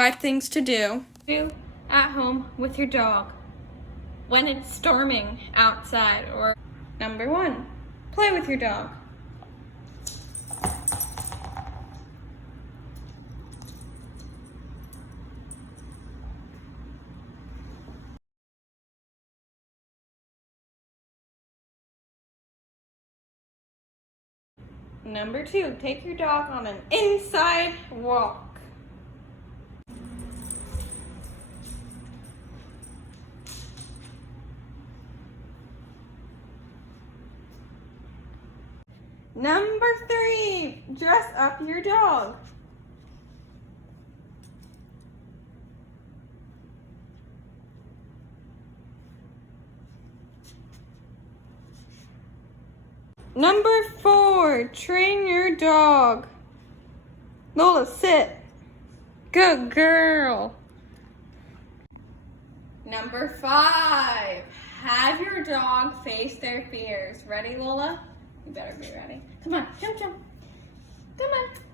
5 things to do at home with your dog when it's storming outside. Or number 1, play with your dog. Number 2, take your dog on an inside walk. Number 3, dress up your dog. Number 4, train your dog. Lola, sit. Good girl. Number 5, have your dog face their fears. Ready, Lola? You better be ready. Come on, jump, jump. Come on.